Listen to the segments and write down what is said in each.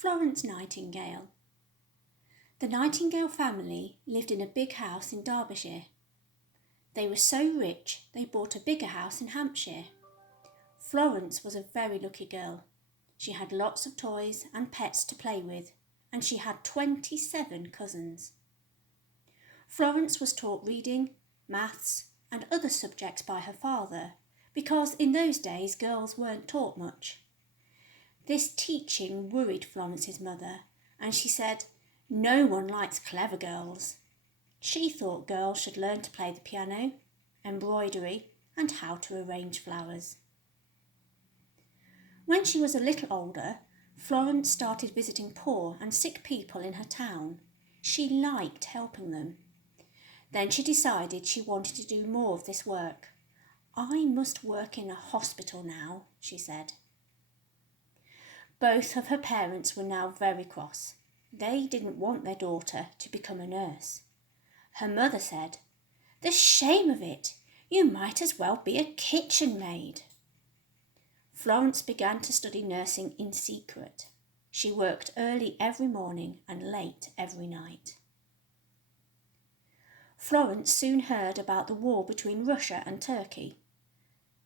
Florence Nightingale. The Nightingale family lived in a big house in Derbyshire. They were so rich they bought a bigger house in Hampshire. Florence was a very lucky girl. She had lots of toys and pets to play with, and she had 27 cousins. Florence was taught reading, maths, and other subjects by her father, because in those days girls weren't taught much. This teaching worried Florence's mother, and she said, "No one likes clever girls." She thought girls should learn to play the piano, embroidery, and how to arrange flowers. When she was a little older, Florence started visiting poor and sick people in her town. She liked helping them. Then she decided she wanted to do more of this work. "I must work in a hospital now," she said. Both of her parents were now very cross. They didn't want their daughter to become a nurse. Her mother said, "The shame of it! You might as well be a kitchen maid." Florence began to study nursing in secret. She worked early every morning and late every night. Florence soon heard about the war between Russia and Turkey.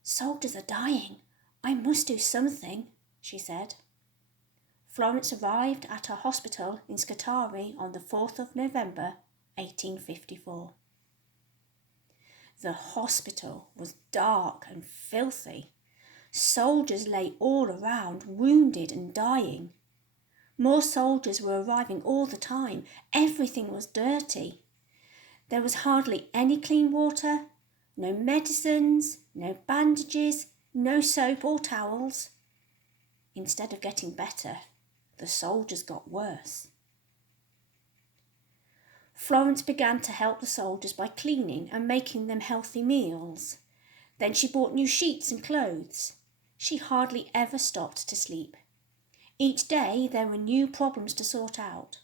"Soldiers are dying. I must do something," she said. Florence arrived at her hospital in Scutari on the 4th of November, 1854. The hospital was dark and filthy. Soldiers lay all around, wounded and dying. More soldiers were arriving all the time. Everything was dirty. There was hardly any clean water, no medicines, no bandages, no soap or towels. Instead of getting better, the soldiers got worse. Florence began to help the soldiers by cleaning and making them healthy meals. Then she bought new sheets and clothes. She hardly ever stopped to sleep. Each day there were new problems to sort out.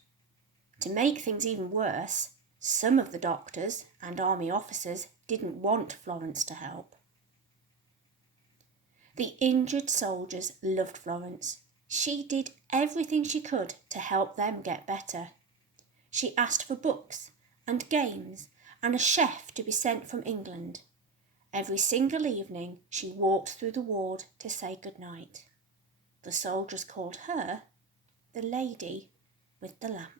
To make things even worse, some of the doctors and army officers didn't want Florence to help. The injured soldiers loved Florence. She did everything she could to help them get better. She asked for books and games and a chef to be sent from England. Every single evening she walked through the ward to say goodnight. The soldiers called her the lady with the lamp.